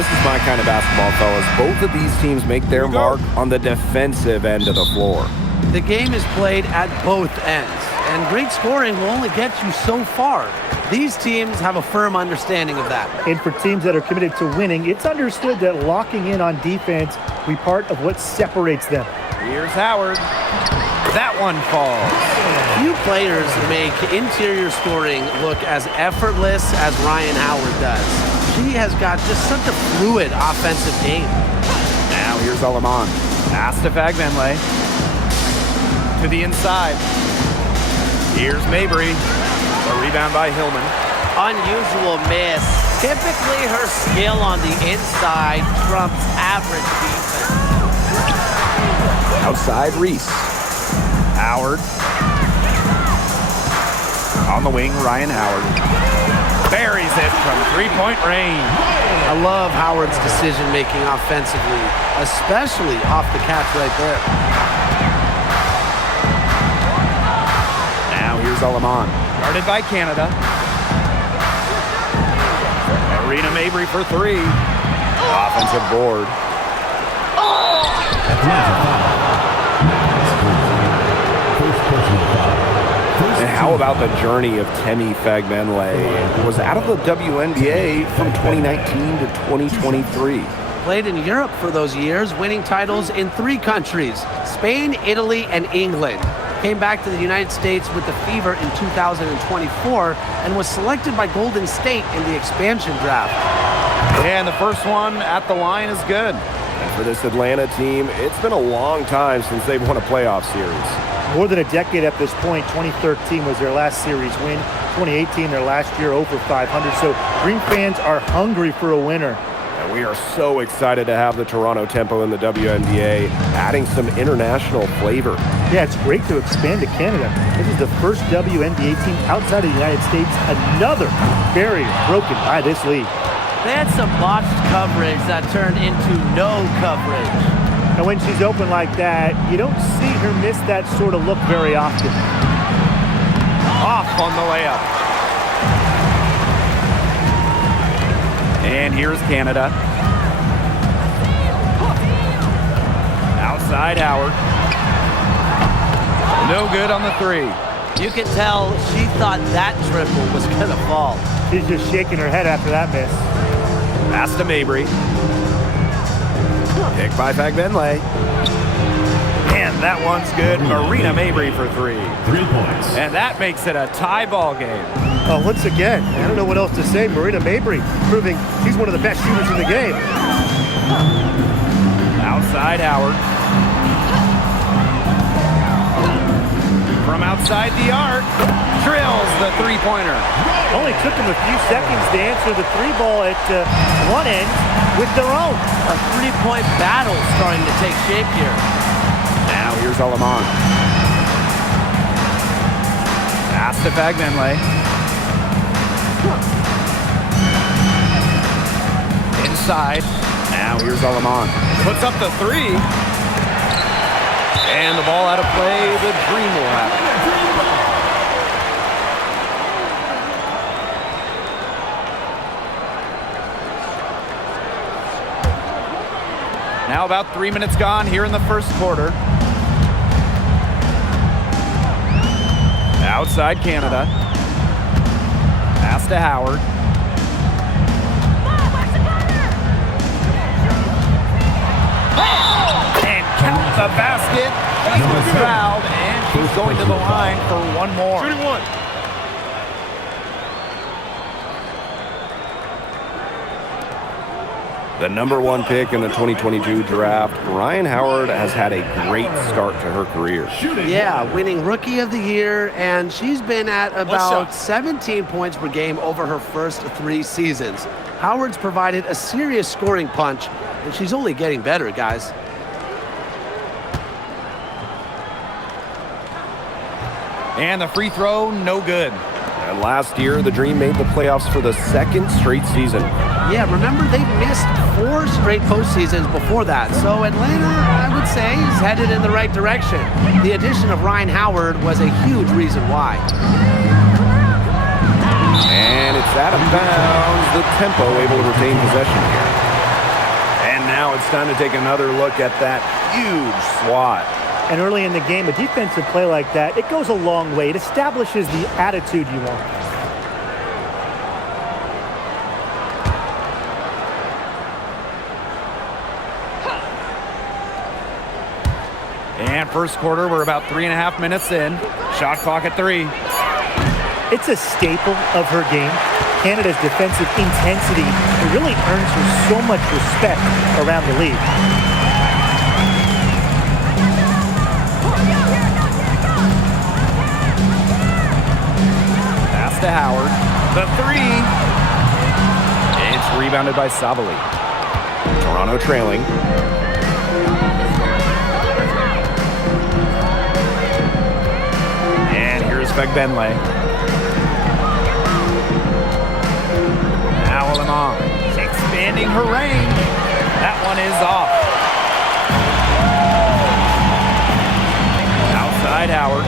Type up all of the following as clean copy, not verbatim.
this is my kind of basketball, fellas. Both of these teams make their mark on the defensive end of the floor. The game is played at both ends, and great scoring will only get you so far. These teams have a firm understanding of that. And for teams that are committed to winning, it's understood that locking in on defense will be part of what separates them. Here's Howard. That one falls. Few players make interior scoring look as effortless as Ryan Howard does. She has got just such a fluid offensive game. Now here's Alaman. Pass to Fagbenle. To the inside. Here's Mabry. A rebound by Hillman. Unusual miss. Typically her skill on the inside trumps average defense. Outside Reese. Howard. On the wing, Ryan Howard. Buries it from three-point range. I love Howard's decision-making offensively, especially off the catch right there. Now here's Alaman. Guarded by Canada. Marina Mabry for three. Offensive board. And how about the journey of Temi Fagbenle? Was out of the WNBA from 2019 to 2023. Played in Europe for those years, winning titles in 3 countries, Spain, Italy, and England. Came back to the United States with the Fever in 2024 and was selected by Golden State in the expansion draft. And the first one at the line is good. And for this Atlanta team, it's been a long time since they've won a playoff series. More than a decade at this point. 2013 was their last series win. 2018, their last year, over 500. So Green fans are hungry for a winner. And we are so excited to have the Toronto Tempo in the WNBA, adding some international flavor. Yeah, it's great to expand to Canada. This is the first WNBA team outside of the United States. Another barrier broken by this league. They had some botched coverage that turned into no coverage. And when she's open like that, you don't see her miss that sort of look very often. Off on the layup. And here's Canada. Outside Howard. No good on the three. You can tell she thought that triple was going to fall. She's just shaking her head after that miss. Pass to Mabry. Picked by Fagbenle. And that one's good. Marina Mabry for three. 3 points. And that makes it a tie ball game. Oh, once again, I don't know what else to say. Marina Mabry proving she's one of the best shooters in the game. Outside Howard. From outside the arc, drills the three-pointer. Only took them a few seconds to answer the three ball at one end with their own. A three-point battle starting to take shape here. Now here's Alaman. Pass to Fagbenle. Inside. Now here's Alaman. Puts up the three. And the ball out of play. The dream will happen. Now about 3 minutes gone here in the first quarter. Outside Canada. Pass to Howard. And count the basket. She was fouled, and she's going to the line for one more. Shooting one. The #1 pick in the 2022 draft, Ryan Howard has had a great start to her career. Yeah, winning Rookie of the Year, and she's been at about 17 points per game over her first 3 seasons. Howard's provided a serious scoring punch, and she's only getting better, guys. And the free throw, no good. And last year, the Dream made the playoffs for the 2nd straight season. Yeah, remember they missed 4 straight postseasons before that. So Atlanta, I would say, is headed in the right direction. The addition of Ryan Howard was a huge reason why. And it's out of bounds. The Tempo able to retain possession here. now it's time to take another look at that huge swat. And early in the game, a defensive play like that, it goes a long way. It establishes the attitude you want. And first quarter, we're about 3.5 minutes in. Shot clock at 3. It's a staple of her game. Canada's defensive intensity, it really earns her so much respect around the league. Pass to Howard. The 3. It's rebounded by Sabali. Toronto trailing. And here's Fagbenle. Now Lamont expanding her range. That one is off. Outside Howard.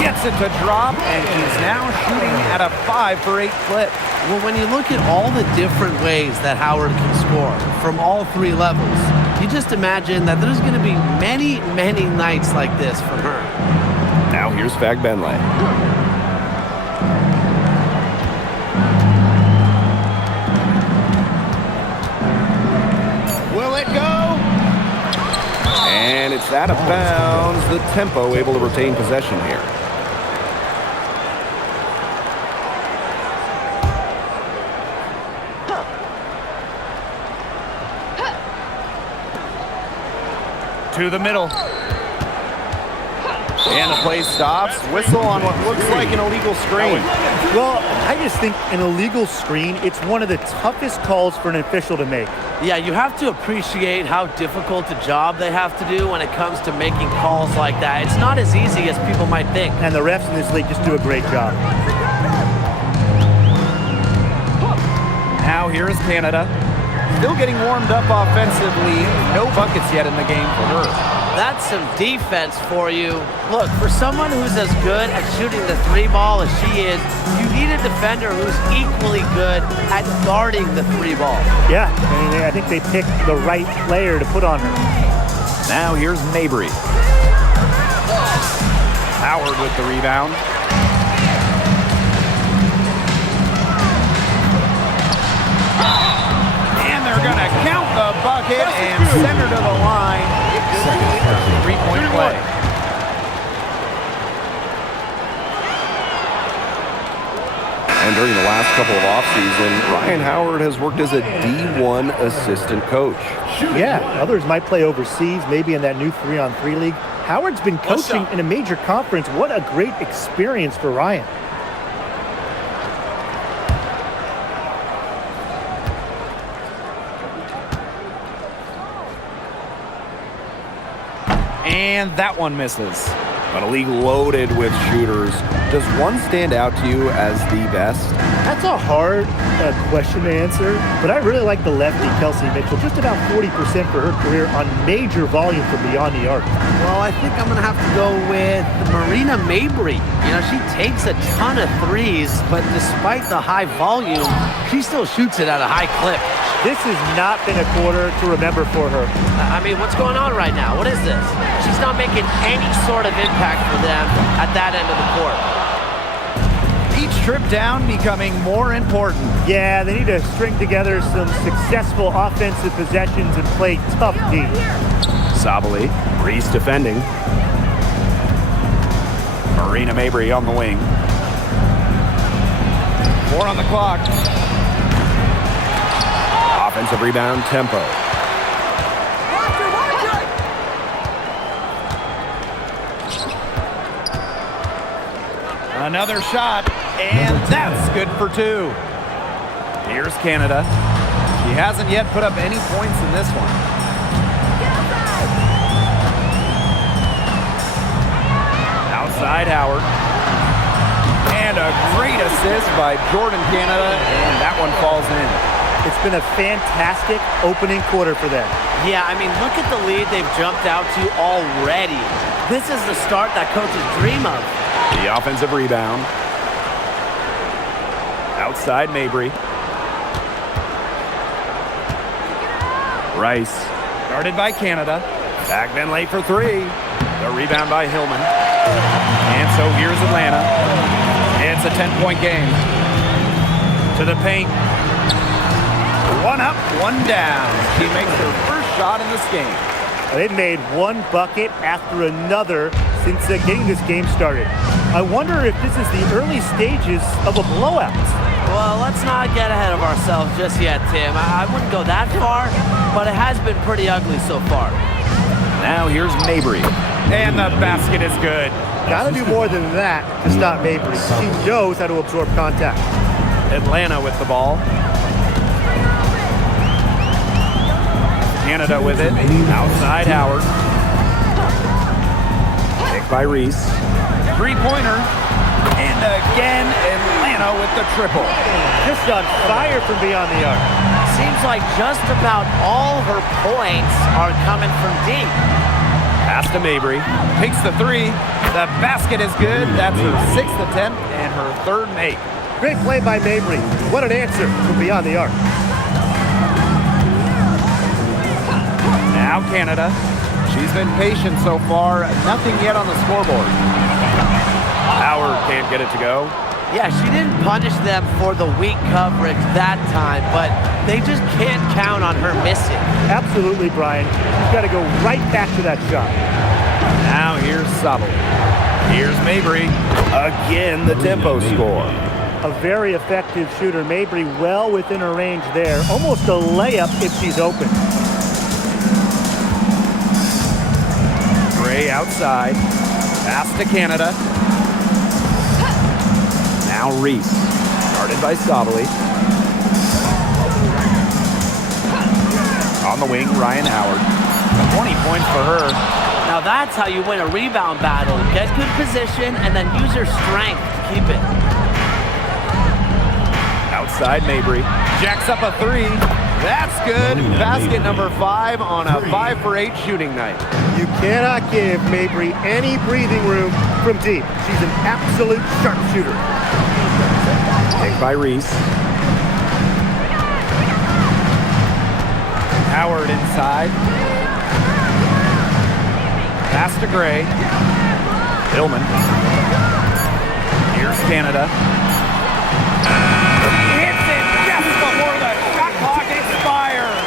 Gets it to drop, and he's now shooting at a 5 for 8 clip. Well, when you look at all the different ways that Howard can score from all 3 levels, you just imagine that there's going to be many, many nights like this from her. Now here's Fagbenle. Will it go? And it's out of bounds. The Tempo able to retain possession here. To the middle. And the play stops. Whistle on what looks like an illegal screen. Well, I just think an illegal screen, it's one of the toughest calls for an official to make. Yeah, you have to appreciate how difficult a job they have to do when it comes to making calls like that. It's not as easy as people might think. And the refs in this league just do a great job. Now here is Canada. Still getting warmed up offensively. No buckets yet in the game for her. That's some defense for you. Look, for someone who's as good at shooting the 3 ball as she is, you need a defender who's equally good at guarding the 3 ball. Yeah, I mean, I think they picked the right player to put on her. Now here's Mabry. Howard with the rebound. And they're going to count the bucket and send her to the line. 3-point play. And during the last couple of offseason, Ryan Howard has worked as a D1 assistant coach. Yeah, others might play overseas, maybe in that new 3-on-3 league. Howard's been coaching in a major conference. What a great experience for Ryan. And that one misses. But a league loaded with shooters. Does one stand out to you as the best? That's a hard question to answer, but I really like the lefty, Kelsey Mitchell. Just about 40% for her career on major volume from beyond the arc. Well, I think I'm going to have to go with Marina Mabry. You know, she takes a ton of threes, but despite the high volume, she still shoots it at a high clip. This has not been a quarter to remember for her. I mean, what's going on right now? What is this? She's not making any sort of impact for them at that end of the court. Each trip down becoming more important. Yeah, they need to string together some successful offensive possessions and play tough D. Sabali, Reese defending. Marina Mabry on the wing. 4 on the clock. Offensive rebound, Tempo. Another shot, and that's good for 2. Here's Canada. She hasn't yet put up any points in this one. Outside Howard. And a great assist by Jordan Canada, and that one falls in. It's been a fantastic opening quarter for them. Yeah, I mean, look at the lead they've jumped out to already. This is the start that coaches dream of. The offensive rebound. Outside Mabry. Rice, guarded by Canada. Fagbenle for three. The rebound by Hillman. And so here's Atlanta. It's a 10-point game. To the paint. One up, one down. She makes her first shot in this game. They've made one bucket after another since getting this game started. I wonder if this is the early stages of a blowout. Well, let's not get ahead of ourselves just yet, Tim. I wouldn't go that far, but it has been pretty ugly so far. Now here's Mabry. And the basket is good. Gotta do more than that to stop Mabry. She knows how to absorb contact. Atlanta with the ball. Canada with it. Outside Howard. Picked by Reese. Three-pointer. And again, Atlanta with the triple. Just on fire from beyond the arc. Seems like just about all her points are coming from deep. Pass to Mabry. Takes the three. The basket is good. That's her 6th attempt and her 3rd make. Great play by Mabry. What an answer from beyond the arc. Now Canada. She's been patient so far. Nothing yet on the scoreboard. Howard can't get it to go. Yeah, she didn't punish them for the weak coverage that time, but they just can't count on her missing. Absolutely, Brian. She's got to go right back to that shot. Now here's Sobel. Here's Mabry. Again, the tempo score. A very effective shooter. Mabry well within her range there. Almost a layup if she's open. Gray outside. Pass to Canada. Now Reese. Guarded by Sobel. On the wing, Ryan Howard. 20 points for her. Now that's how you win a rebound battle. Get good position and then use your strength to keep it. Outside Mabry. Jacks up a three. That's good. Basket number 5 on a 5 for 8 shooting night. You cannot give Mabry any breathing room from deep. She's an absolute sharpshooter. Picked by Reese. Howard inside. Pass to Gray. Hillman. Here's Canada. Hits it just before the shot clock expires.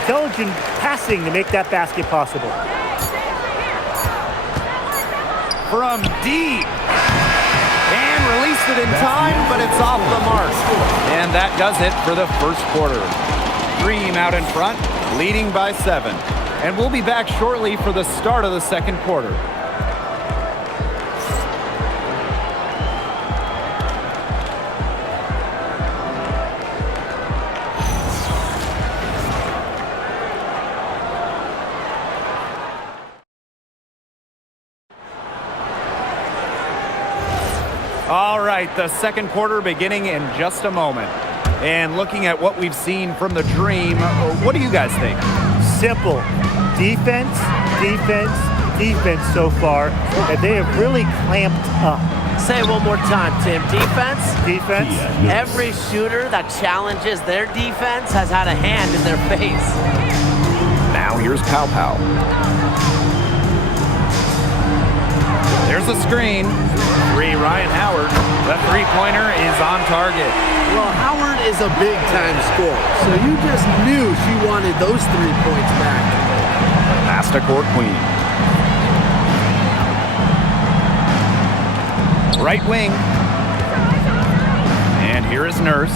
Intelligent passing to make that basket possible. From deep. And released it in time, but it's off the mark. And that does it for the first quarter. Dream out in front, leading by 7. And we'll be back shortly for the start of the second quarter. All right, the second quarter beginning in just a moment. And looking at what we've seen from the Dream, what do you guys think? Simple. Defense, defense, defense so far. And they have really clamped up. Say it one more time, Tim. Defense? Defense. Every shooter that challenges their defense has had a hand in their face. Now here's Pow Pow. There's a screen. Ryan Howard. The three-pointer is on target. Well, Howard is a big-time scorer, so you just knew she wanted those 3 points back. Pass to Court Queen. Right wing. And here is Nurse.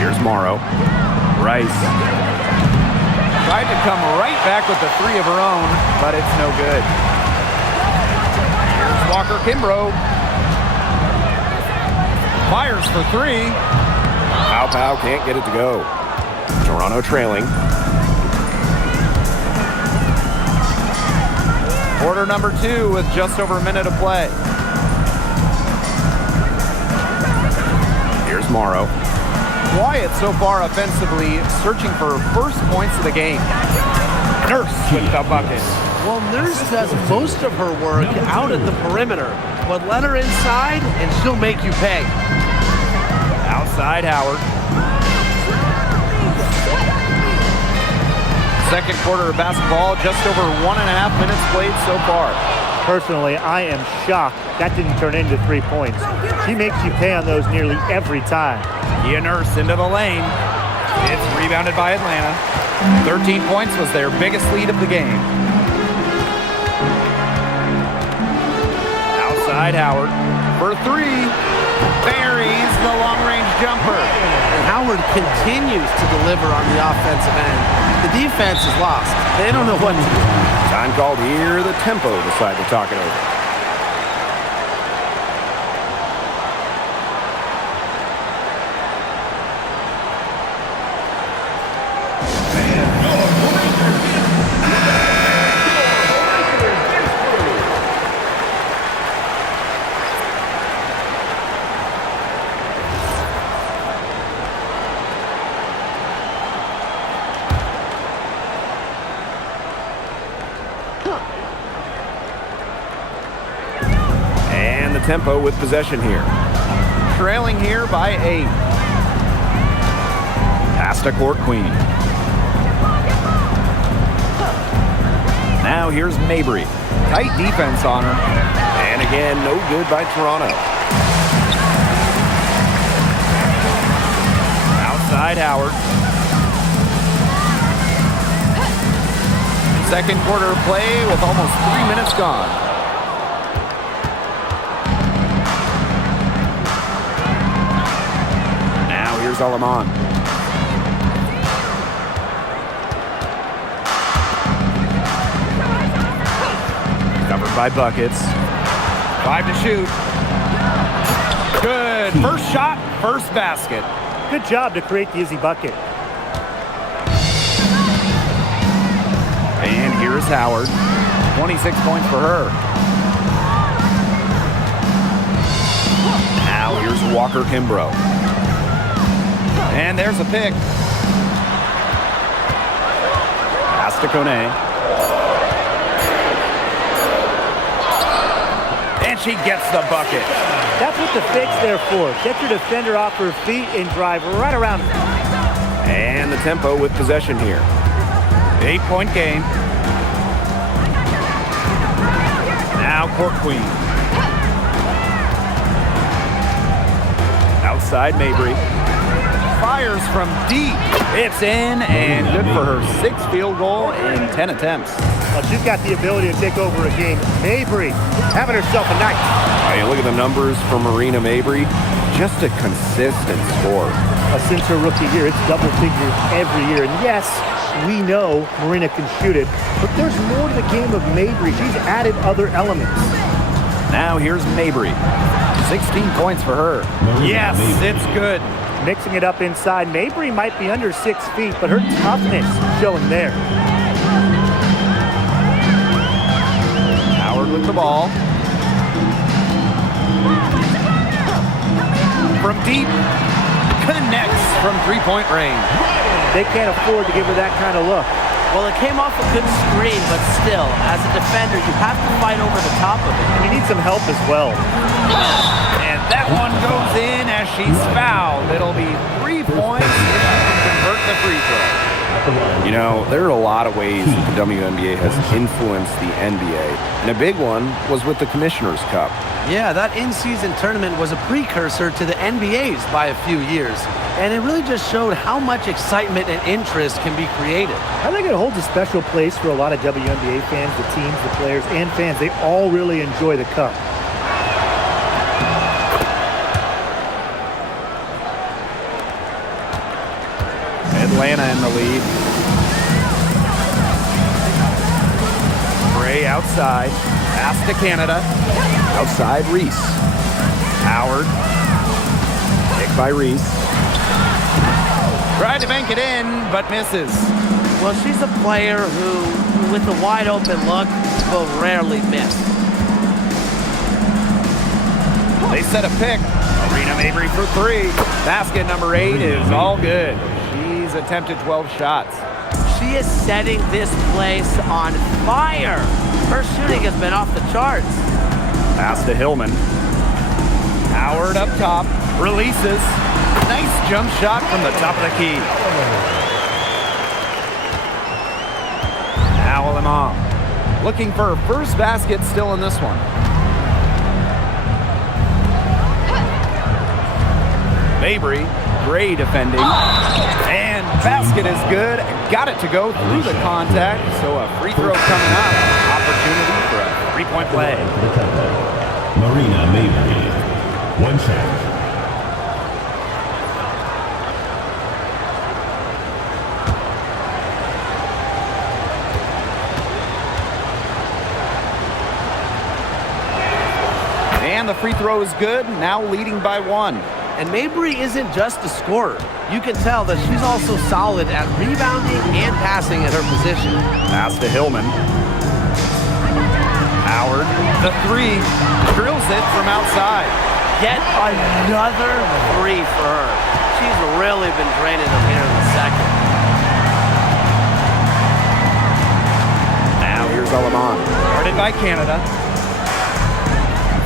Here's Morrow. Rice. Tried to come right back with the 3 of her own, but it's no good. Here's Walker Kimbrough. Fires for 3. Pow Pow can't get it to go. Toronto trailing. Quarter number 2 with just over a minute of play. Here's Morrow. Quiet so far offensively, searching for first points of the game. Nurse with the bucket. Well, Nurse does most of her work out at the perimeter, but let her inside and she'll make you pay. Outside Howard. Second quarter of basketball, just over 1.5 minutes played so far. Personally, I am shocked that didn't turn into 3 points. She makes you pay on those nearly every time. Kia Nurse into the lane. It's rebounded by Atlanta. 13 points was their biggest lead of the game. Outside Howard for three. Buries the long-range jumper. And Howard continues to deliver on the offensive end. The defense is lost. They don't know what to do. Time called here. The tempo decide to talk it over. Tempo with possession here. Trailing here by 8. Pass to court queen. Now here's Mabry. Tight defense on her. And again, no good by Toronto. Outside Howard. Second quarter play with almost 3 minutes gone. Here's Alaman. Covered by buckets. 5 to shoot. Good. First shot, first basket. Good job to create the easy bucket. And here's Howard. 26 points for her. Now here's Walker Kimbrough. And there's a pick. Pass to Kone. And she gets the bucket. That's what the fake's there for. Get your defender off her feet and drive right around her. And the tempo with possession here. 8-point game. Now court queen. Outside Mabry. Fires from deep. It's in and good for her 6th field goal in 10 attempts. Well, she's got the ability to take over a game. Mabry having herself a night. You look at the numbers for Marina Mabry. Just a consistent score. Since her rookie year, it's double figures every year. And yes, we know Marina can shoot it, but there's more to the game of Mabry. She's added other elements. Now here's Mabry. 16 points for her. Yes, it's good. Mixing it up inside. Mabry might be under 6 feet, but her toughness showing there. Howard with the ball. From deep. Connects from 3-point range. They can't afford to give her that kind of look. Well, it came off a good screen, but still, as a defender, you have to fight over the top of it. And you need some help as well. And that one goes in as she's fouled. It'll be 3 points if she can convert the free throw. You know, there are a lot of ways that the WNBA has influenced the NBA. And a big one was with the Commissioner's Cup. Yeah, that in-season tournament was a precursor to the NBA's by a few years. And it really just showed how much excitement and interest can be created. I think it holds a special place for a lot of WNBA fans, the teams, the players, and fans. They all really enjoy the cup. Atlanta in the lead. Bray outside. Pass to Canada. Outside Reese. Howard. Picked by Reese. Tried to bank it in, but misses. Well, she's a player who, with a wide open look, will rarely miss. They set a pick. Marina Mabry for 3. Basket number 8 is all good. She's attempted 12 shots. She is setting this place on fire. Her shooting has been off the charts. Pass to Hillman. Howard up top. Releases. Nice jump shot from the top of the key. Alema looking for her first basket still in this one. Mabry, great defending. And basket is good. Got it to go through the contact. So a free throw coming up. Opportunity for a three-point play. Marina Mabry, one shot. And the free throw is good, now leading by 1. And Mabry isn't just a scorer. You can tell that she's also solid at rebounding and passing at her position. Pass to Hillman. Howard, the 3, drills it from outside. Yet another 3 for her. She's really been draining them here in the second. Now here's Alema. Guarded by Canada.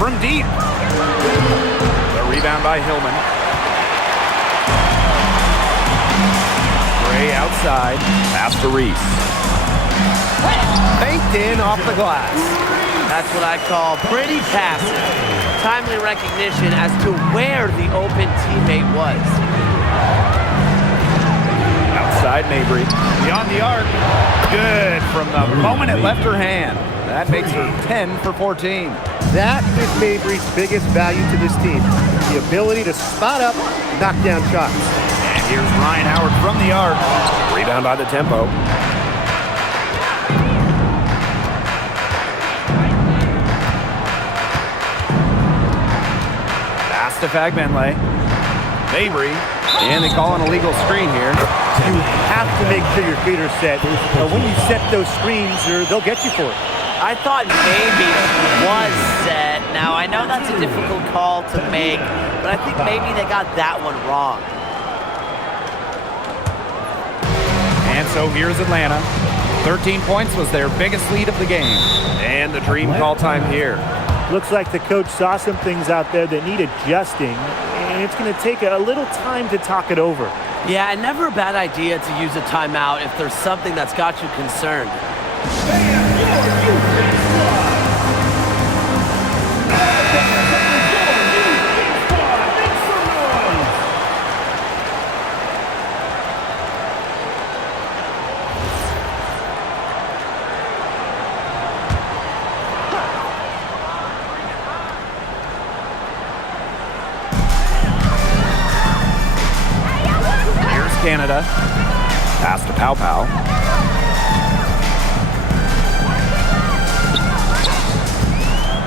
From deep. The rebound by Hillman. Gray outside. Pass to Reese. Faked in off the glass. That's what I call pretty passive. Timely recognition as to where the open teammate was. Outside Mabry. Beyond the arc. Good from the moment it left her hand. That makes her 10 for 14. That is Mabry's biggest value to this team. The ability to spot up, knock down shots. And here's Ryan Howard from the arc. Rebound by the tempo. Pass to Fagbenley. Mabry. And they call an illegal screen here. You have to make sure your feet are set. When you set those screens, they'll get you for it. I thought maybe she was set. Now, I know that's a difficult call to make, but I think maybe they got that one wrong. And so here's Atlanta. 13 points was their biggest lead of the game. And the dream call time here. Looks like the coach saw some things out there that need adjusting, and it's going to take a little time to talk it over. Yeah, and never a bad idea to use a timeout if there's something that's got you concerned. Here's Canada. Pass to Pow Pow.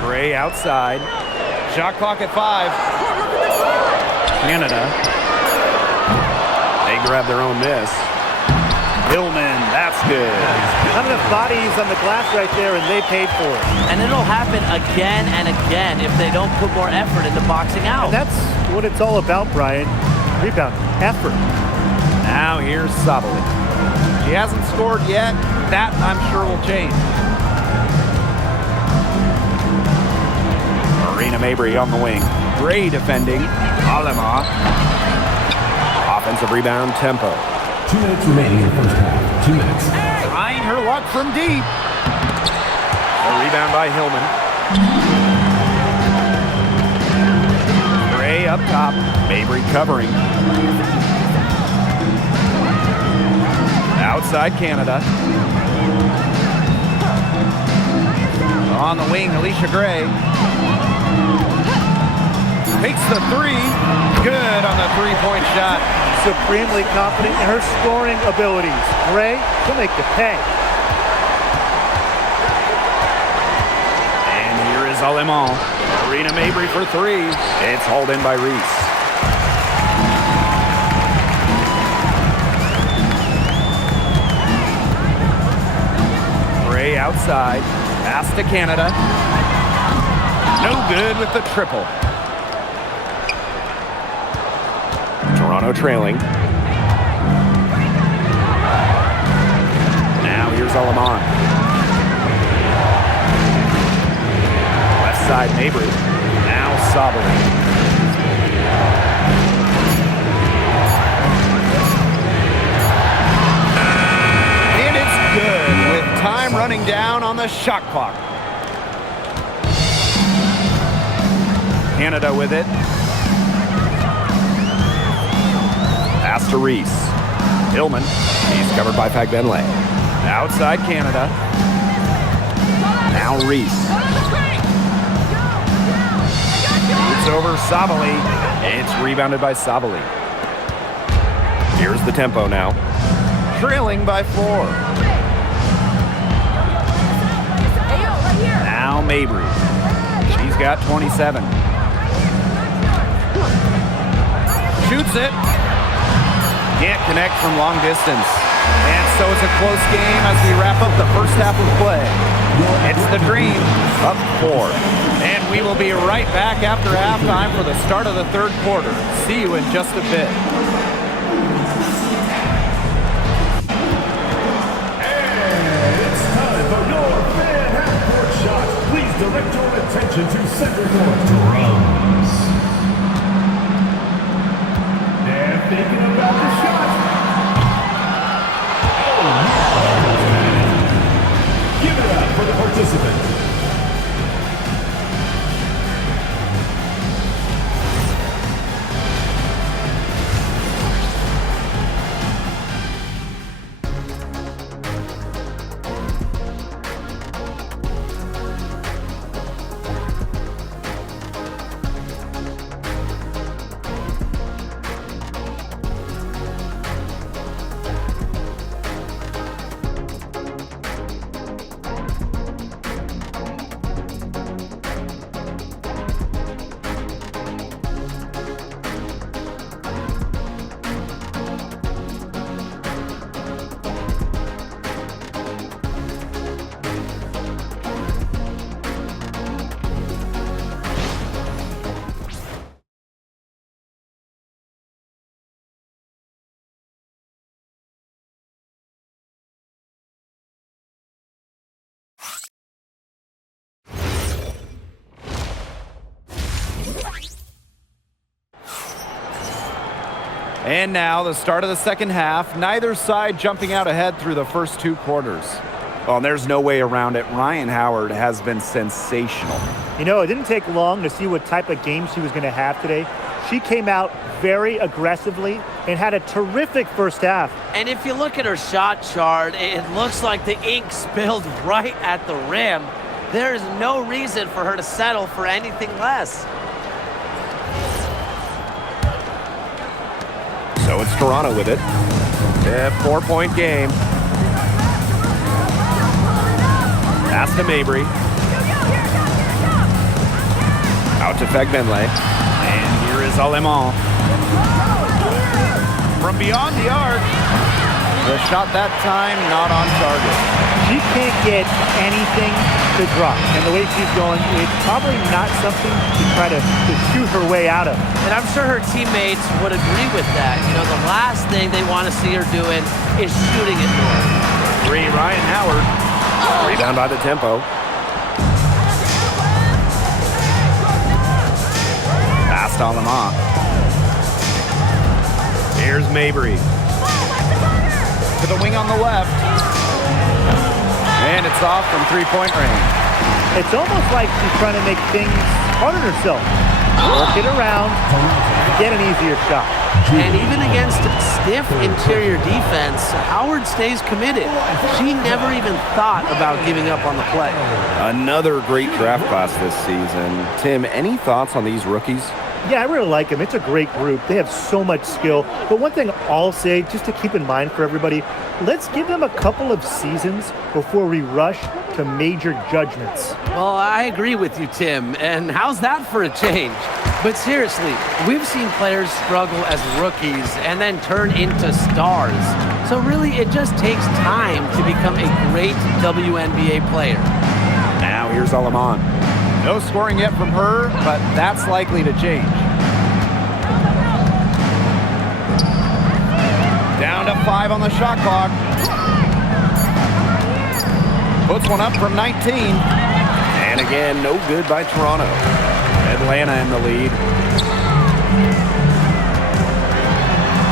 Gray outside. Shot clock at 5. Canada. They grab their own miss. Hillman, that's good. Not enough bodies on the glass right there, and they paid for it. And it'll happen again and again if they don't put more effort into boxing out. And that's what it's all about, Brian. Rebound, effort. Now here's Sabali. She hasn't scored yet. That, I'm sure, will change. Marina Mabry on the wing. Gray defending. Alema. Offensive rebound, tempo. 2 minutes remaining in the first half. 2 minutes. Trying her luck from deep. A rebound by Hillman. Gray up top. Mabry covering. Outside Canada. On the wing, Alicia Gray. Takes the 3. Good on the three-point shot. Supremely confident in her scoring abilities. Gray, she'll make the pay. And here is Alema. Marina Mabry for 3. It's hauled in by Reese. Gray outside. Pass to Canada. No good with the triple. Toronto trailing. Now here's Alema. Left side Mabry. Now Sabali. And it's good with time running Counting down on the shot clock. Canada with it. Pass to Reese. Hillman. He's covered by Fagbenle. Outside Canada. Now Reese. It's over Sabali. It's rebounded by Sabali. Here's the tempo now. Trailing by 4. Now Mabry. She's got 27. Shoots it. Can't connect from long distance. And so it's a close game as we wrap up the first half of play. It's the Dream up 4. And we will be right back after halftime for the start of the third quarter. See you in just a bit. And it's time for your fan half-court shots. Please direct your attention to center court drums. And thinking about the shot. Give it up for the participant. And now the start of the second half. Neither side jumping out ahead through the first 2 quarters. Well, and there's no way around it. Ryan Howard has been sensational. You know, it didn't take long to see what type of game she was going to have today. She came out very aggressively and had a terrific first half. And if you look at her shot chart, it looks like the ink spilled right at the rim. There is no reason for her to settle for anything less. So it's Toronto with it. A 4-point game. Pass to Mabry. Out to Fagbenle. And here is Alemán. From beyond the arc. The shot that time not on target. She can't get anything to drop. And the way she's going, it's probably not something to try to shoot her way out of. And I'm sure her teammates would agree with that. You know, the last thing they want to see her doing is shooting it more. 3, Ryan Howard. Rebound by the tempo. Pass to Alemán. Here's Mabry. To the wing on the left. And it's off from 3-point range. It's almost like she's trying to make things hard on herself. Work it around, get an easier shot. And even against stiff interior defense, Howard stays committed. She never even thought about giving up on the play. Another great draft class this season. Tim, any thoughts on these rookies? Yeah, I really like them. It's a great group. They have so much skill. But one thing I'll say, just to keep in mind for everybody, let's give them a couple of seasons before we rush to major judgments. Well, I agree with you, Tim. And how's that for a change? But seriously, we've seen players struggle as rookies and then turn into stars. So really, it just takes time to become a great WNBA player. Now here's Alemán. No scoring yet from her, but that's likely to change. Down to 5 on the shot clock. Puts one up from 19. And again, no good by Toronto. Atlanta in the lead.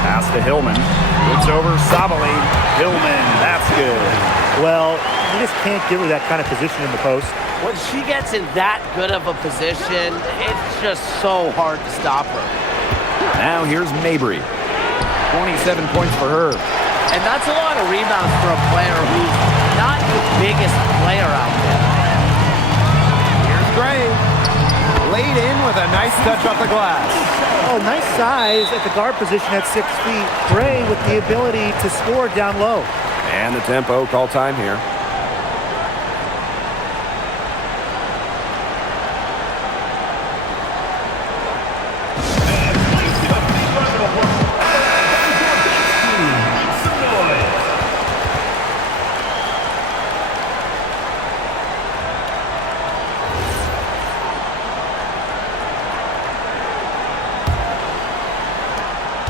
Pass to Hillman. It's over Sabali. Hillman, that's good. Well, You just can't give her that kind of position in the post. When she gets in that good of a position, it's just so hard to stop her. Now here's Mabry. 27 points for her. And that's a lot of rebounds for a player who's not the biggest player out there. Here's Gray. Laid in with a nice touch off the glass. Oh, nice size at the guard position at 6 feet. Gray with the ability to score down low. And the tempo call time here.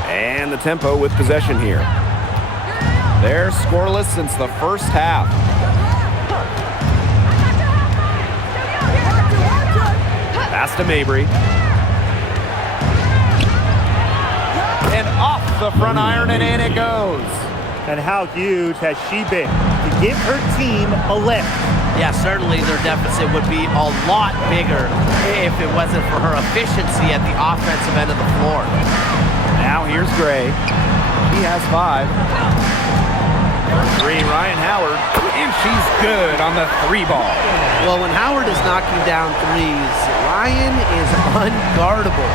And the tempo with possession here. They're scoreless since the first half. Pass to Mabry. And off the front iron, and in it goes. And how huge has she been to give her team a lift? Yeah, certainly their deficit would be a lot bigger if it wasn't for her efficiency at the offensive end of the floor. Now here's Gray. He has 5. Three, Ryan Howard. And she's good on the 3 ball. Well, when Howard is knocking down threes, Ryan is unguardable.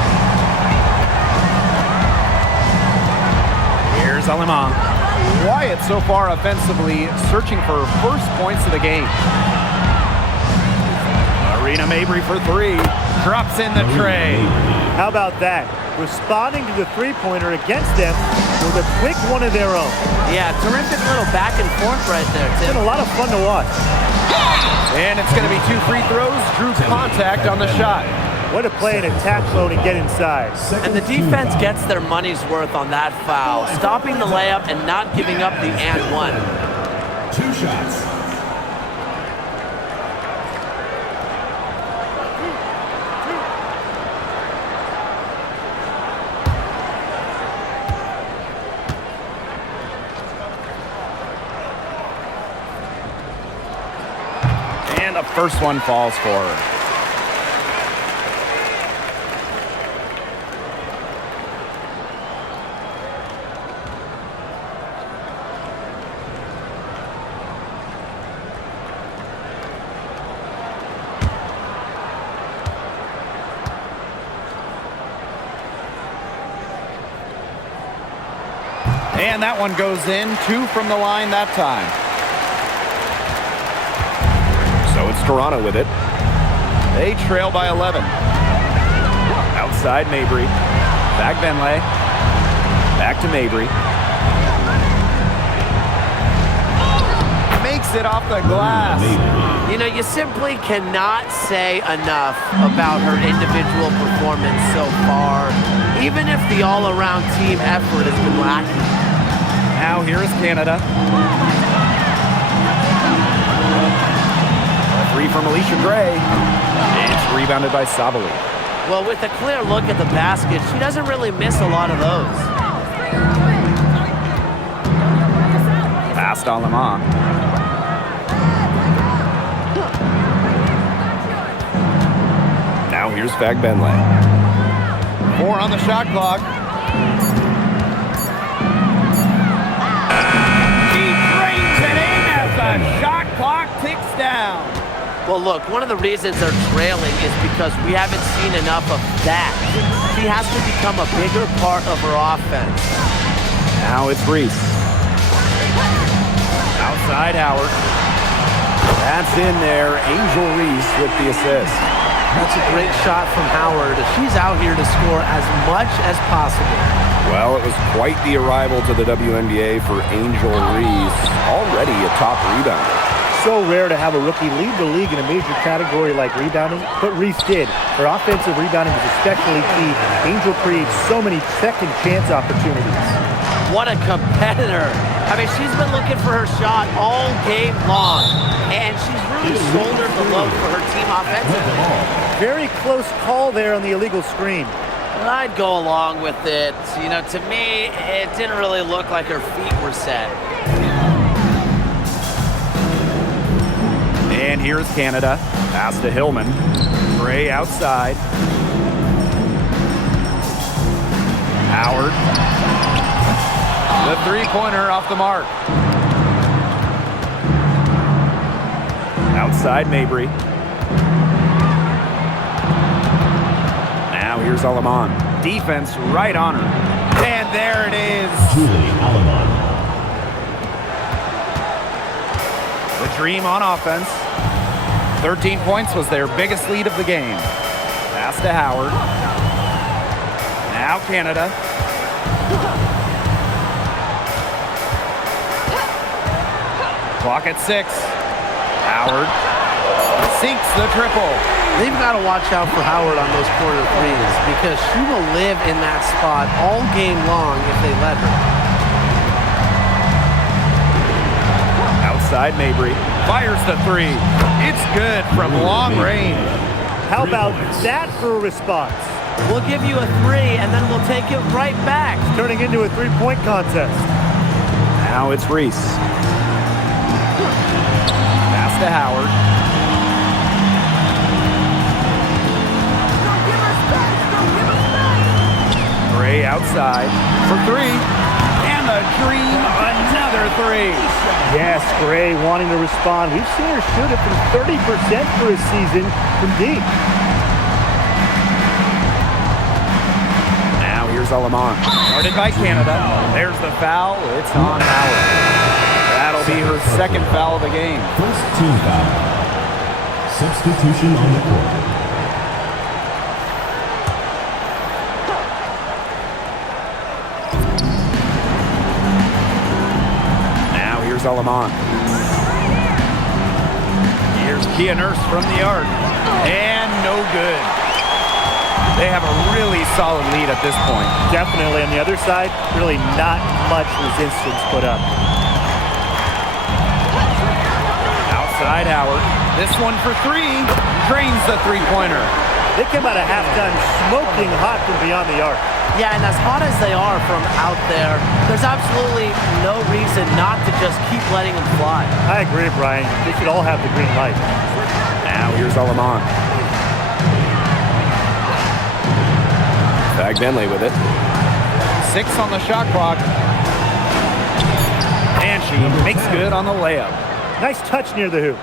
Here's Alemang. Quiet so far offensively, searching for first points of the game. Arena Mabry for 3. Drops in the tray. How about that? Responding to the three-pointer against them with a quick one of their own. Yeah, terrific little back and forth right there, It's been Tim. a lot of fun to watch. And it's going to be 2 free throws. Drew contact on the shot. Way to play an attack mode and get inside. And the defense gets their money's worth on that foul, stopping the layup and not giving up the and one. 2 shots. And the first one falls for her. And that one goes in. 2 from the line that time. So it's Toronto with it. They trail by 11. Outside Mabry. Back Benlay. Back to Mabry. Makes it off the glass. You know, you simply cannot say enough about her individual performance so far, even if the all-around team effort has been lacking. Now here is Canada. Free from Alicia Gray. It's rebounded by Sabali. Well, with a clear look at the basket, she doesn't really miss a lot of those. Pass to Alemang. Now here's Fag Benlay. 4 on the shot clock. She brings it in as the shot clock ticks down. Well, look, one of the reasons they're trailing is because we haven't seen enough of that. She has to become a bigger part of her offense. Now it's Reese. Outside Howard. That's in there. Angel Reese with the assist. That's a great shot from Howard. She's out here to score as much as possible. Well, it was quite the arrival to the WNBA for Angel Reese. Already a top rebounder. So rare to have a rookie lead the league in a major category like rebounding, but Reese did. Her offensive rebounding was especially key. Angel creates so many second chance opportunities. What a competitor. I mean, she's been looking for her shot all game long, and she's really shouldered the load for her team offensively. Very close call there on the illegal screen. Well, I'd go along with it. You know, to me, it didn't really look like her feet were set. And here's Canada. Pass to Hillman. Gray outside. Howard. The three-pointer off the mark. Outside Mabry. Now here's Alaman. Defense right on her. And there it is. Julie Alaman. The Dream on offense. 13 points was their biggest lead of the game. Pass to Howard. Now Canada. Clock at 6. Howard sinks the triple. They've got to watch out for Howard on those corner threes because she will live in that spot all game long if they let her. Outside Mabry. Fires the three. It's good from long range. How about that for a response? We'll give you a 3, and then we'll take it right back. Turning into a three-point contest. Now it's Reese. Pass to Howard. Gray outside for 3. And the Dream, another 3. Yes, Gray wanting to respond. We've seen her shoot it from 30% for a season from deep. Now here's Alaman. Guarded by Canada. There's the foul. It's on Howard. That'll be her second foul of the game. First team foul. Substitution on the court. Now here's Alaman. Here's Kia Nurse from the arc. And no good. They have a really solid lead at this point. Definitely on the other side, really not much resistance put up. Outside Howard. This one for 3. Drains the three-pointer. They came out of halftime smoking hot from beyond the arc. Yeah, and as hot as they are from out there, there's absolutely no reason not to just keep letting them fly. I agree, Brian. They should all have the green light. Now here's Alaman. Fag Benley with it. 6 on the shot clock. And she makes good on the layup. Nice touch near the hoop.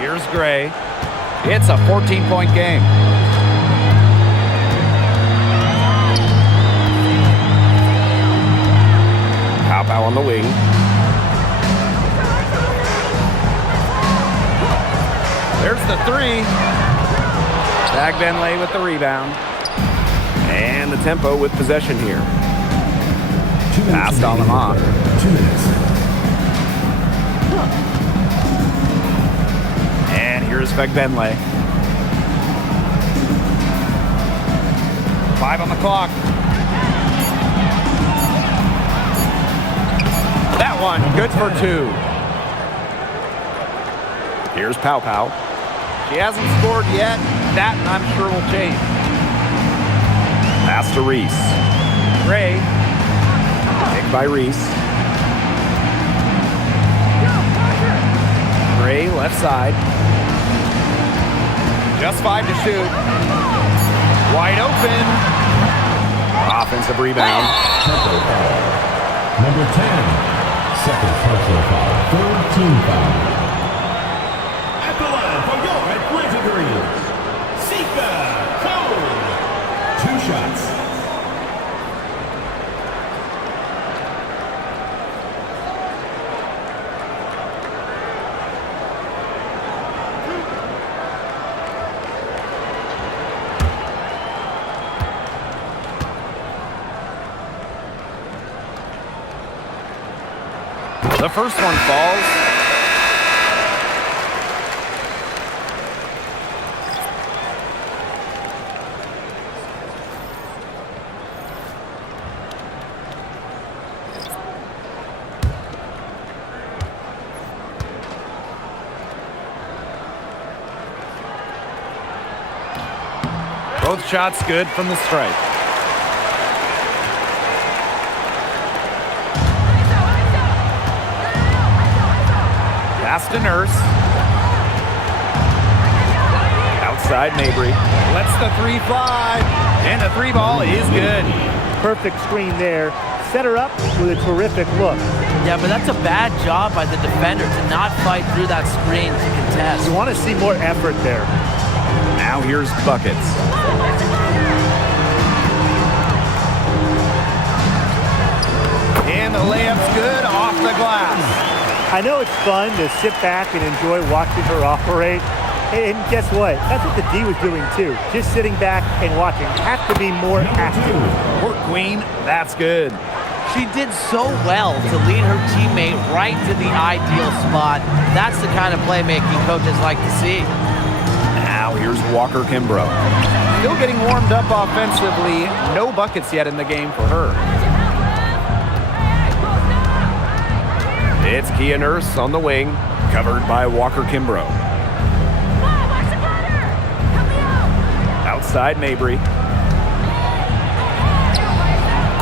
Here's Gray. It's a 14-point game. Pow on the wing. There's the 3. Fag Benley with the rebound. And the tempo with possession here. Pass to Alaman. 2 minutes. And here's Fag Benley. 5 on the clock. That one, good for 2. Here's Pow. She hasn't scored yet. That, I'm sure, will change. Pass to Reese. Gray. Picked by Reese. Gray, left side. Just 5 to shoot. Wide open. Offensive rebound. Number 10. Second personal foul. Third team foul. At the line for your Atlanta Dreams, Sika Cole. 2 shots. The first one falls. Both shots good from the stripe. Pass to Nurse. Outside Mabry. Lets the three fly. And the three ball is good. Perfect screen there. Set her up with a terrific look. Yeah, but that's a bad job by the defender to not fight through that screen to contest. You want to see more effort there. Now here's Buckets. And the layup's good off the glass. I know it's fun to sit back and enjoy watching her operate. And guess what? That's what the D was doing too. Just sitting back and watching. Have to be more active. Court Queen, that's good. She did so well to lead her teammate right to the ideal spot. That's the kind of playmaking coaches like to see. Now here's Walker Kimbrough. Still getting warmed up offensively. No buckets yet in the game for her. It's Kia Nurse on the wing, covered by Walker Kimbrough. Outside Mabry.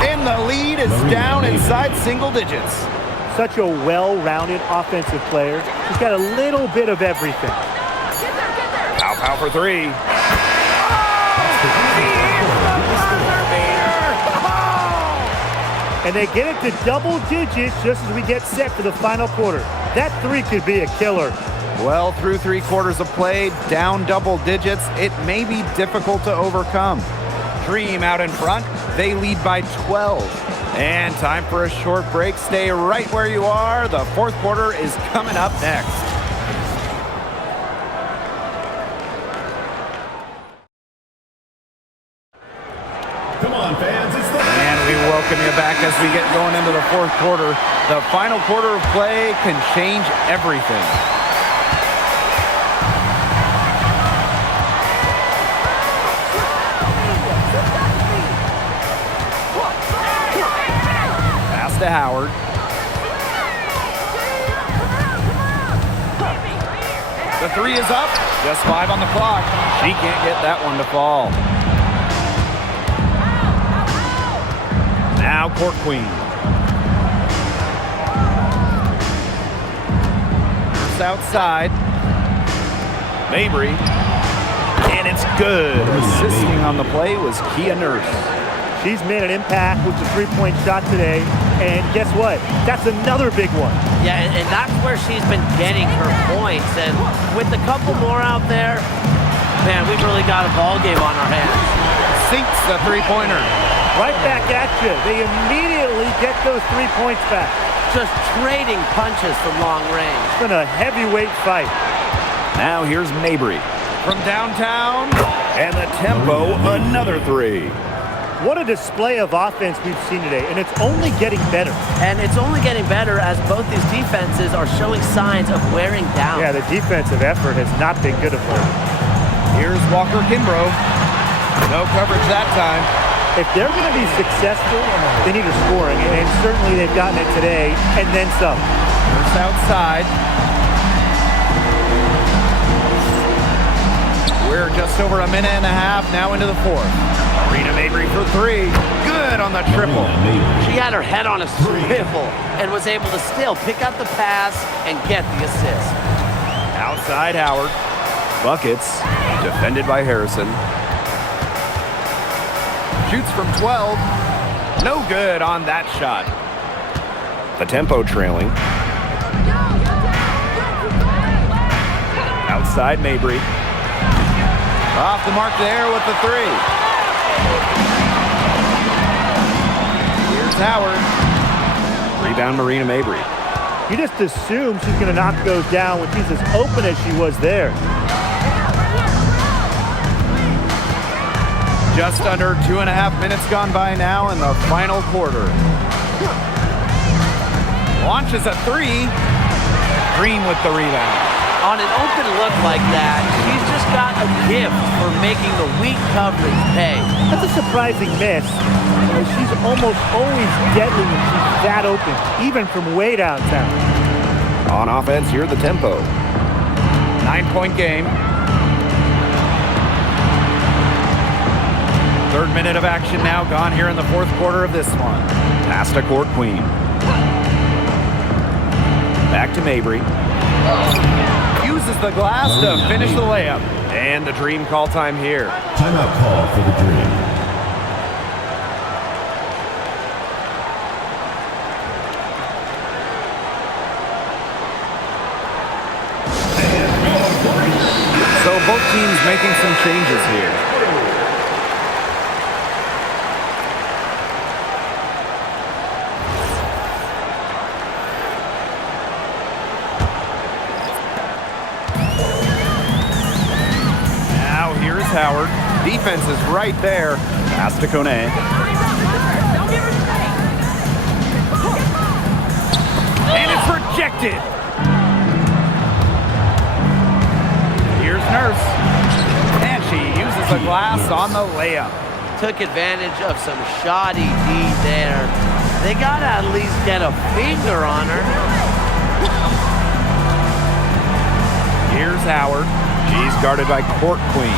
And the lead is down inside single digits. Such a well-rounded offensive player. She's got a little bit of everything. Pow for three. And they get it to double digits just as we get set for the final quarter. That three could be a killer. Well, through 3 quarters of play, down double digits, it may be difficult to overcome. Dream out in front. They lead by 12. And time for a short break. Stay right where you are. The fourth quarter is coming up next. Come on, fans. It's the... And we welcome you back as we get going into the fourth quarter. The final quarter of play can change everything. Pass to Howard. The three is up. Just 5 on the clock. She can't get that one to fall. Now Court Queen. It's outside. Mabry. And it's good. Assisting on the play was Kia Nurse. She's made an impact with the three-point shot today. And guess what? That's another big one. Yeah, and that's where she's been getting her points. And with a couple more out there, man, we've really got a ball game on our hands. Sinks the three-pointer. Right back at you. They immediately get those 3 points back. Just trading punches from long range. It's been a heavyweight fight. Now here's Mabry from downtown. And the tempo, another three. What a display of offense we've seen today, and it's only getting better. And it's only getting better as both these defenses are showing signs of wearing down. Yeah, the defensive effort has not been good of late. Here's Walker Kimbrough. No coverage that time. If they're going to be successful, they need a scoring, and certainly they've gotten it today, and then some. Nurse outside. We're just over a minute and a half now into the fourth. Marina Mabry for three. Good on the triple. She had her head on a swivel and was able to still pick up the pass and get the assist. Outside Howard. Buckets. Defended by Harrison. Shoots from 12. No good on that shot. The tempo trailing. Outside Mabry. Off the mark there with the three. Here's Howard. Rebound Marina Mabry. You just assume she's going to knock those down when she's as open as she was there. Just under 2.5 minutes gone by now in the final quarter. Launches a three. Green with the rebound. On an open look like that, she's just got a gift for making the weak coverage pay. That's a surprising miss. She's almost always deadly when she's that open, even from way downtown. On offense, here the tempo. 9-point game. Third minute of action now gone here in the fourth quarter of this one. Pass to Court Queen. Back to Mabry. Uses the glass to finish the layup. And the Dream call time here. Timeout call for the Dream. So both teams making some changes here. Now here's Howard. Defense is right there. Pass to Kone. And it's rejected. Here's Nurse. And she uses the glass on the layup. Took advantage of some shoddy D there. They got to at least get a finger on her. Here's Howard. She's guarded by Court Queen.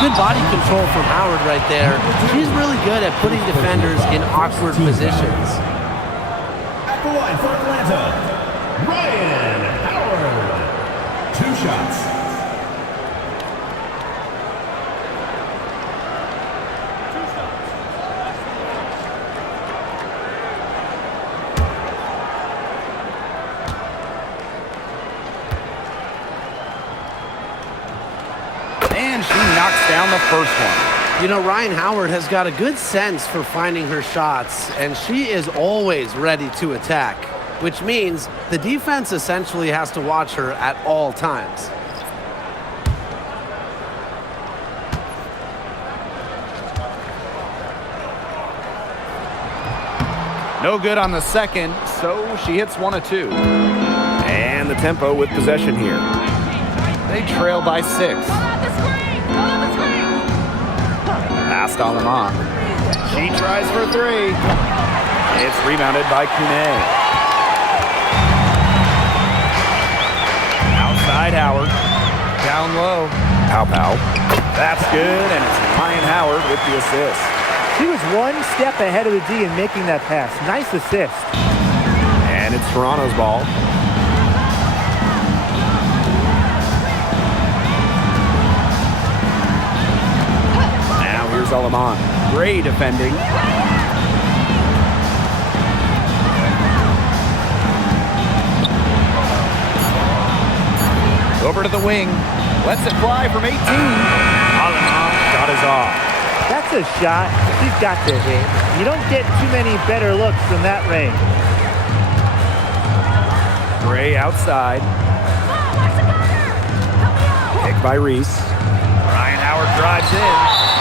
Good body control from Howard right there. She's really good at putting defenders in awkward positions. At the line for Atlanta, Ryan Howard. 2 shots. And she knocks down the first one. You know, Ryan Howard has got a good sense for finding her shots, and she is always ready to attack, which means the defense essentially has to watch her at all times. No good on the second, so she hits 1 of 2. And the Tempo with possession here. They trail by 6. Passed on them on. She tries for 3. It's rebounded by Kune. Outside Howard. Down low. Pow pow. That's good, and it's Ryan Howard with the assist. He was one step ahead of the D in making that pass. Nice assist. And it's Toronto's ball. Now here's Alaman. Gray defending. Over to the wing. Lets it fly from 18. Alaman shot is off. That's a shot he's got to hit. You don't get too many better looks from that range. Gray outside. Picked by Reese. Ryan Howard drives in.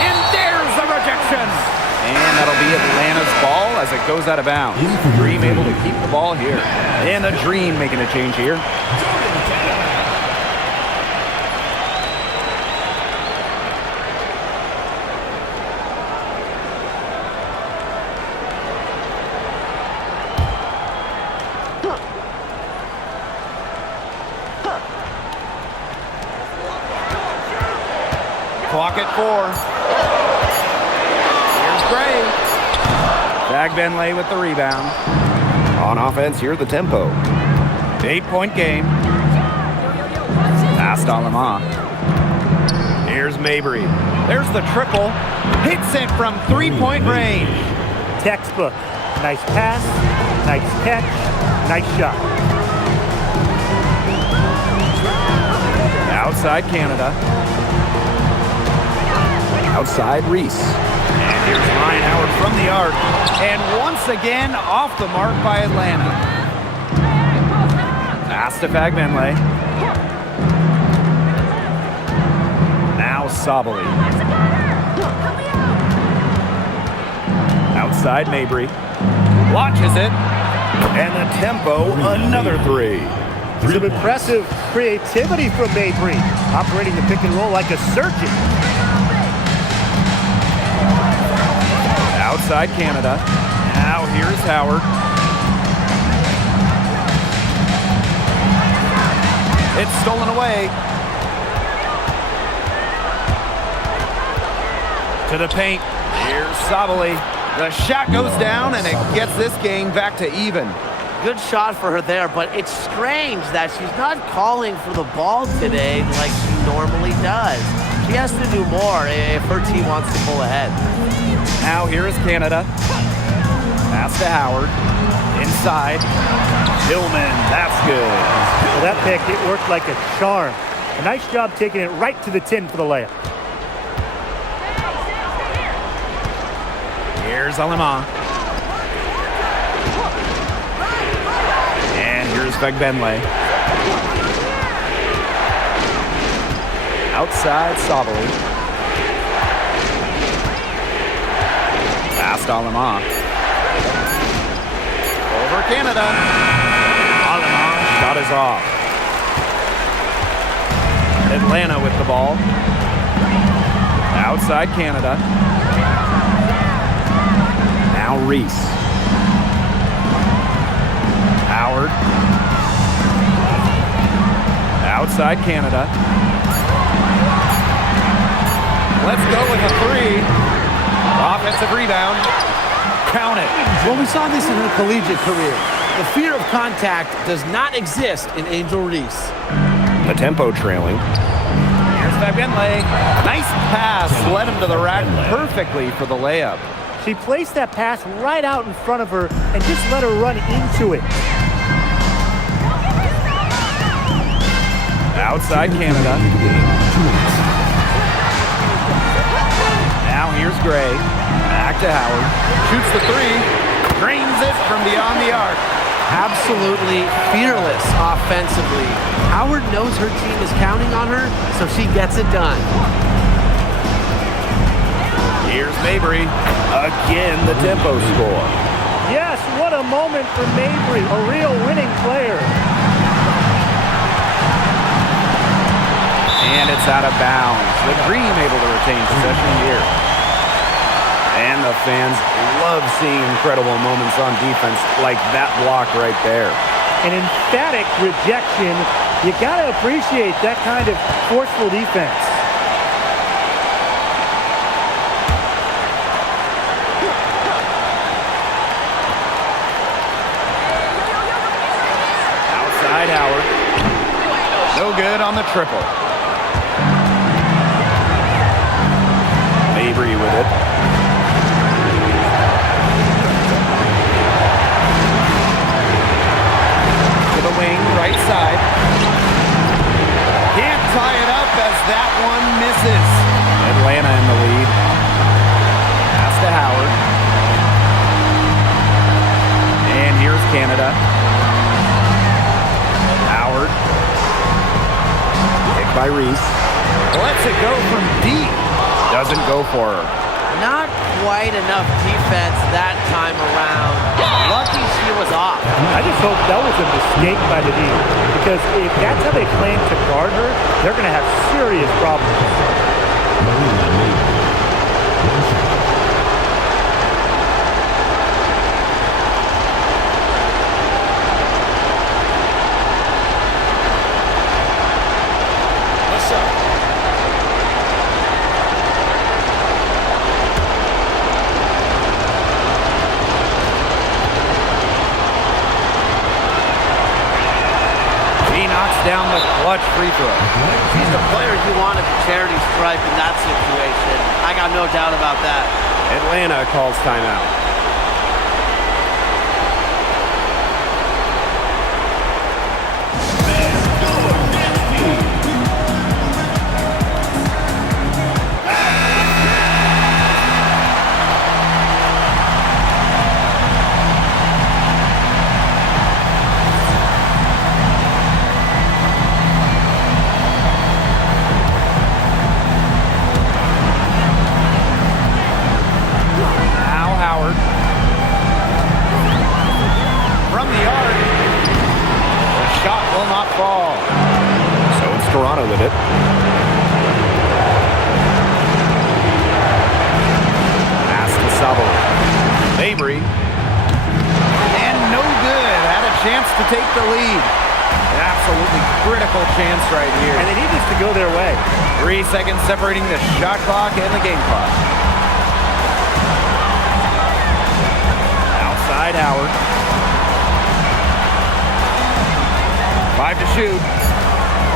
And there's the rejection. And that'll be Atlanta's ball as it goes out of bounds. Dream able to keep the ball here. And the Dream making a change here. Clock at 4. Here's Gray. Fagbenle with the rebound. On offense, here the Tempo. 8-point game. Passed on Lamont. Here's Mabry. There's the triple. Hits it from 3-point range. Textbook. Nice pass, nice catch, nice shot. Outside Canada. Outside Reese. And here's Ryan Howard from the arc. And once again, off the mark by Atlanta. Pass to Fagbenle. Now Sabali. Outside Mabry. Launches it. And the Tempo, another 3. Some impressive creativity from Mabry, operating the pick and roll like a surgeon. Outside Canada. Now here's Howard. It's stolen away. To the paint. Here's Sabali. The shot goes down and it gets this game back to even. Good shot for her there, but it's strange that she's not calling for the ball today like she normally does. She has to do more if her team wants to pull ahead. Now here is Canada. Pass to Howard. Inside. Tillman, that's good. Well, that pick, it worked like a charm. A nice job taking it right to the tin for the layup. Here's Alema. And here's Fagbenle. Outside Sabali. Past Alema. Over Canada. Alema. Shot is off. Atlanta with the ball. Outside Canada. Now Reese. Howard. Outside Canada. Let's go with a three. Offensive rebound. Count it. Well, we saw this in her collegiate career. The fear of contact does not exist in Angel Reese. The tempo trailing. Here's Fagbenle. Nice pass. Led him to the rack perfectly for the layup. She placed that pass right out in front of her and just let her run into it. Outside Canada. Now here's Gray. Back to Howard. Shoots the three. Drains it from beyond the arc. Absolutely fearless offensively. Howard knows her team is counting on her, so she gets it done. Here's Mabry. Again, the tempo score. Yes, what a moment for Mabry, a real winning player. And it's out of bounds. The Dream able to retain possession here. And the fans love seeing incredible moments on defense like that block right there. An emphatic rejection. You got to appreciate that kind of forceful defense. Outside Howard. No good on the triple. Mabry with it. To the wing, right side. Can't tie it up as that one misses. Atlanta in the lead. Pass to Howard. And here's Canada. Howard. Picked by Reese. Lets it go from deep. Doesn't go for her. Not quite enough defense that time around. Lucky she was off. I just hope that was a mistake by the D, because if that's how they plan to guard her, they're going to have serious problems. Down the clutch free throw. She's the player you want at the charity stripe in that situation. I got no doubt about that. Atlanta calls timeout. Toronto with it. Pass to Sabali. Mabry. And no good. Had a chance to take the lead. An absolutely critical chance right here. And they need this to go their way. 3 seconds separating the shot clock and the game clock. Outside Howard. 5 to shoot.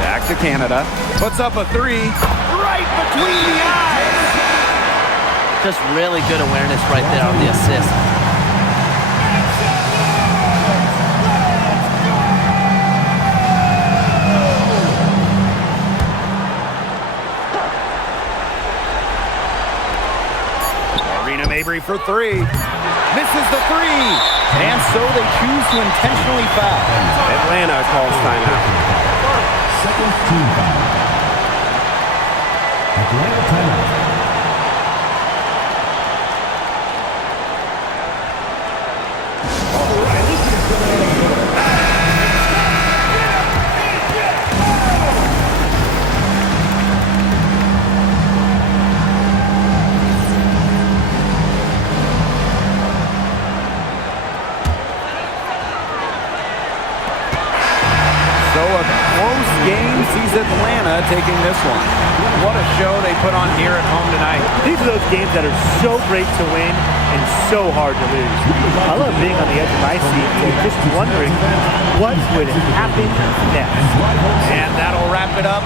Back to Canada. Puts up a three. Right right between the eyes. Just really good awareness right there on the assist. Marina Mabry for three. Misses the three. And so they choose to intentionally foul. Atlanta calls timeout. Second team foul. Atlanta timeout. So a close game sees Atlanta taking this one. What a show they put on here at home tonight. These are those games that are so great to win and so hard to lose. I love being on the edge of my seat and just wondering what would happen next. And that'll wrap it up.